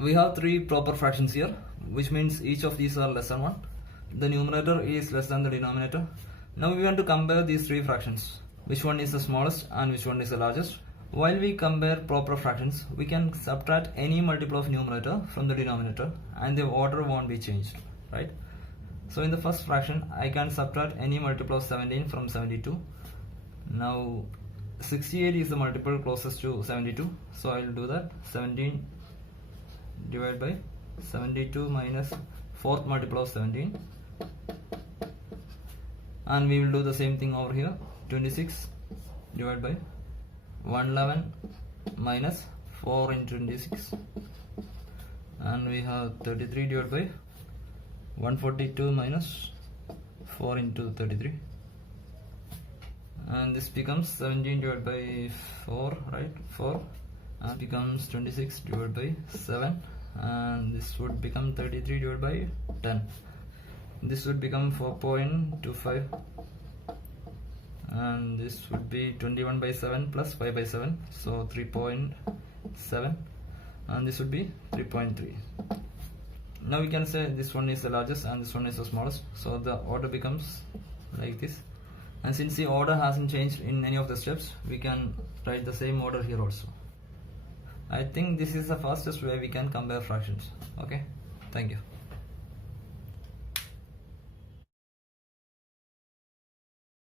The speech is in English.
We have three proper fractions here, which means each of these are less than 1. The numerator is less than the denominator. Now we want to compare these three fractions. Which one is the smallest and which one is the largest? While we compare proper fractions, we can subtract any multiple of numerator from the denominator and the order won't be changed, right? So in the first fraction, I can subtract any multiple of 17 from 72. Now 68 is the multiple closest to 72, so I will do that. 17 divided by 72 minus fourth multiple of 17, and we will do the same thing over here. 26 divided by 111 minus 4 into 26, and we have 33 divided by 142 minus 4 into 33, and this becomes 17 divided by 4, right? 4, and becomes 26 divided by 7, and this would become 33 divided by 10. This would become 4.25, and this would be 21 by 7 plus 5 by 7, so 3.7, and this would be 3.3. Now we can say this one is the largest and this one is the smallest, so the order becomes like this. And since the order hasn't changed in any of the steps, we can write the same order here also. I think this is the fastest way we can compare fractions. Okay, thank you.